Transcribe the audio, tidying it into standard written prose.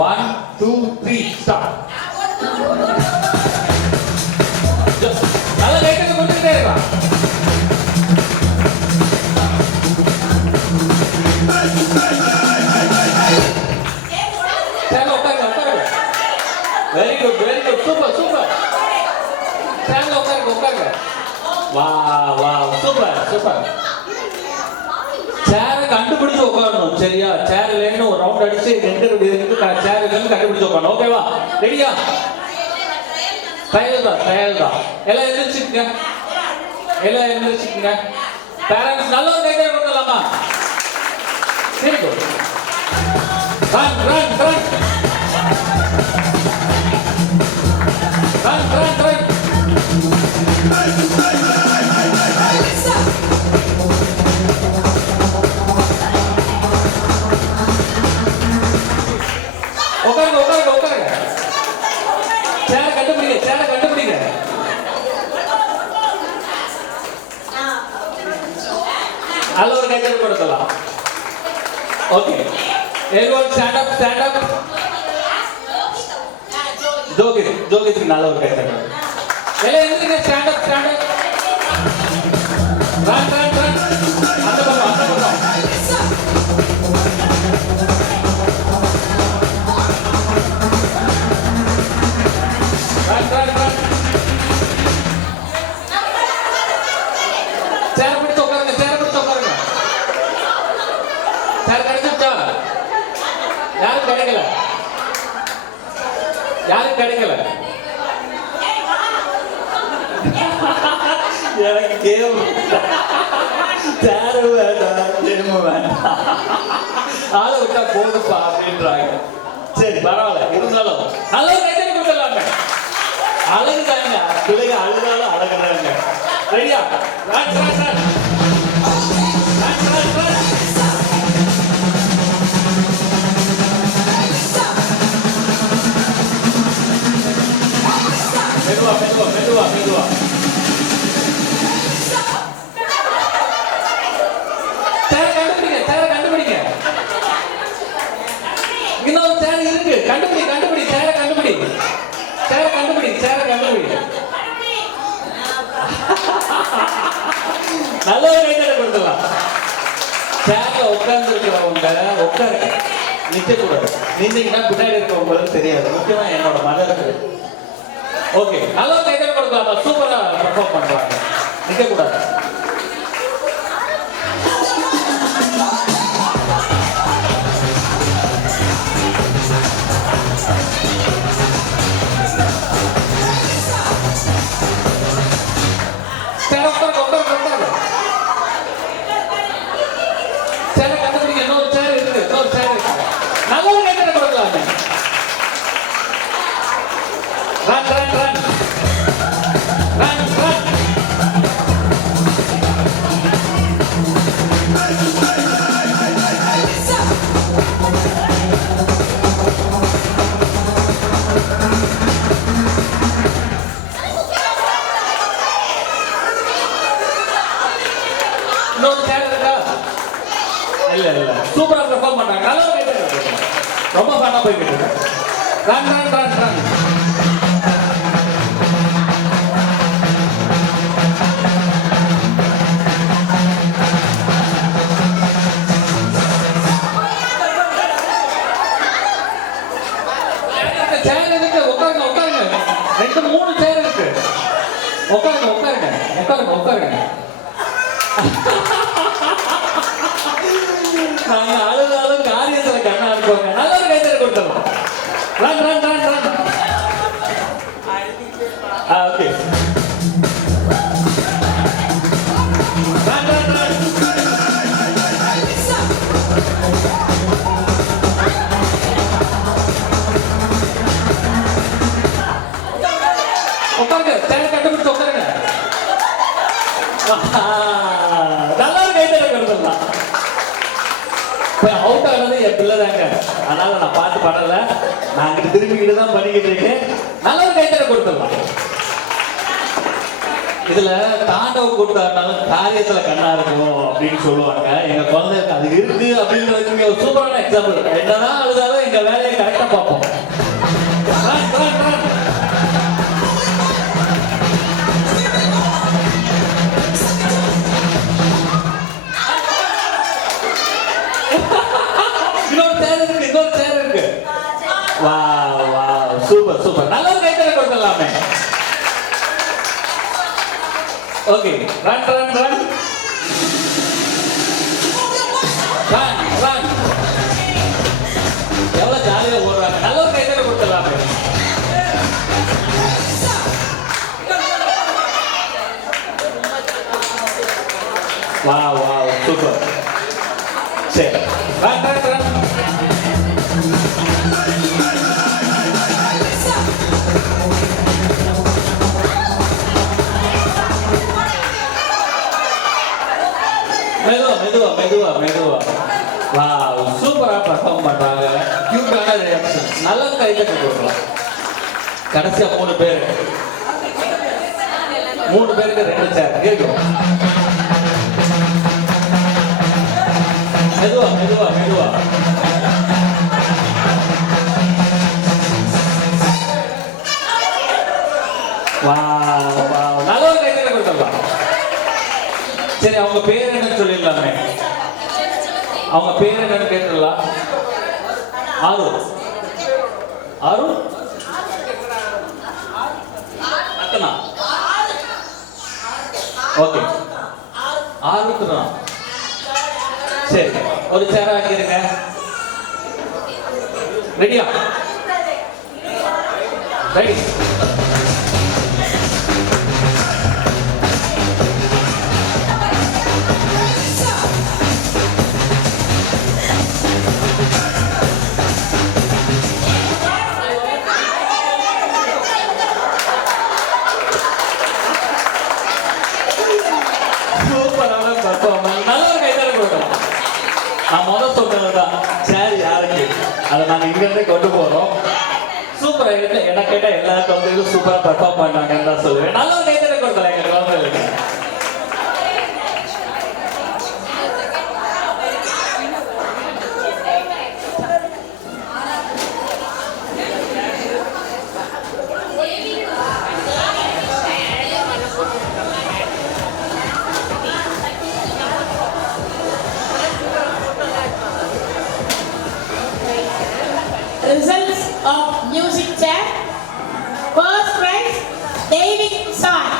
1 2 3 start. நல்ல கைக்கு கொடுத்துட்டே இருக்கலாம். சேனல் உட்காருங்க. வெரி குட் சூப்பர் சேனல் உட்காருங்க. வா சூப்பர். சேரை கண்டுபிடிச்சு உட்காரணும், சரியா? சேர் வேணும், ஒரு ரவுண்ட் அடிச்சு ரெண்டு சேர் கண்டுபிடிச்சு உட்காரணும். ஓகேவா? ரெடியா? ட்ரையல் தான். எல்லாம் எழுந்திரிச்சுக்குங்க. பேரண்ட்ஸ் நல்ல ஒரு கையை கொடுக்கலாமா? சரி குட். ரன். உட்காருங்க. சேர கண்டுபிடிங்க. நல்ல ஒரு கையை கொடுக்கலாம். Okay, everyone stand up. ஜோகித்துக்கு நல்ல ஒரு கையை கொடுக்கலாம். எல்லாம் எந்திரிங்க. stand up. run. அந்த பக்கம். run. சேர் பிடிச்சு உட்காருங்க. சேர் கிடைச்சா? யாரும் கிடைக்கல. எனக்கு கேம் சேரு வேண்டாம், ஆளை விட்டா போதுப்பா அப்படின்றாங்க. சரி பரவாயில்ல, இருந்தாலும் நல்ல கைத்தறி கொடுத்துடலாங்க. அழகுதாங்க, பிள்ளைங்க அழுதாலும் அழகுறாங்க. ரெடியா? மெதுவா. சேர கண்டுபிடிங்க. இன்னொரு சேர் இருக்கு. கண்டுபிடி. சேர கண்டுபிடி. நல்ல ஒரு கைத்தறி கொடுத்துடலாம். சேர்ல உட்கார்ந்து இருக்கிறவங்க உட்காருங்க, நிக்க கூடாது. நின்னீங்கன்னா பின்னாடி இருக்கவங்களுக்கு தெரியாது. முக்கியமா என்னோட மதருக்கு. ஓகே, நல்ல ஒரு கைத்தறி கொடுக்கலாம். சூப்பரா பெர்ஃபார்ம் பண்றாங்க. நிக்க கூடாது. சேர கண்டுபிடிங்க. இன்னொரு சேர் இருக்கு. நல்ல ஒரு கைத்தறி கொடுக்கலாம். run. இன்னொரு சேர் இருக்கா? இல்ல. சூப்பரா பெர்ஃபார்ம் பண்றாங்க. நல்ல ஒரு கைத்தறி கொடுக்கலாம். ரொம்ப ஃபன்னா போயிட்டு இருக்கு. run. சேர் இருக்கு. உட்காருங்க. 2-3 சேர் இருக்கு. உட்காருங்க. நாங்க அழுதாலும் காரியத்துல கண்ணா இருப்போங்க. நல்ல ஒரு கைத்தறி கொடுத்துடலாம். run. ஓகே. உட்காருங்க. சேர கண்டுபிடிச்சு உட்காருங்க. நல்ல ஒரு கைத்தறி கொடுத்துடலாம். அவுட் ஆனது என் பிள்ளை தாங்க, அதனால நான் பார்த்து பண்ணல. நான் திரும்பிக்கிட்டு தான் பண்ணிக்கிட்டு இருக்கேன். நல்ல ஒரு கைத்தறி கொடுத்துடலாம். இதுல தாண்டவ கூட்டாருனாலும் காரியத்துல கண்ணா இருக்கும் அப்படின்னு சொல்லுவாங்க. எங்க குழந்தைக்கு அது இருக்கு அப்படின்றதுக்கு சூப்பரான எக்ஸாம்பிள். என்னதான் அழுதாலும் எங்க வேலையை கரெக்டா பார்ப்போம். Run, run, run. இன்னொரு சேர் இருக்கு. Wow wow super super. நல்ல ஒரு கைத்தட்டல் கொடுக்கலாமே. Okay run run run run run. எவ்வளவு ஜாலியா ஓடுறாங்க. நல்ல ஒரு கைத்தட்டல் கொடுக்கலாமே. Wow wow super. சரி ரன் ரன் ரன். மெதுவா மெதுவா மெதுவா மெதுவா. வாவ் சூப்பரா பெர்ஃபார்ம் பண்றாங்க. கியூட்டான ரியாக்ஷன். நல்ல கைத்தட்டல் கொடுக்கலாம். கடைசியா 3 பேர் 3 பேருக்கு 2 சேர் கேட்கும். மெதுவா மெதுவா மெதுவா. வாவ் வாவ் நல்ல ஒரு கைத்தட்டல் கொடுக்கலாம். சரி அவங்க பேர் என்னன்னு சொல்லிடலாமே. அவங்க பேர் என்னன்னு கேட்டுடலாம். ஆரு ஆரு அத்தனா. ஓகே ஆருக்குதான். சரி ஒரு சேர ஆக்கிருங்க. ரெடியா? ரெடி. நல்ல ஒரு கைத்தட்டல் கொடுக்கலாம். நான் முதல் சொன்னதுதான் சேர் யாருக்கு அதை நாங்கள் இங்கிருந்து கொண்டு போறோம். சூப்பரா இருக்கு. என்ன கேட்டா எல்லா குழந்தைகளும் சூப்பரா பெர்ஃபார்ம் பண்ணாங்கன்னு தான் சொல்லுவேன். நல்ல ஒரு கைத்தட்டல் கொடுக்கலாம் எங்க குழந்தைகளுக்கு. Results of music chair. First prize, David Sai.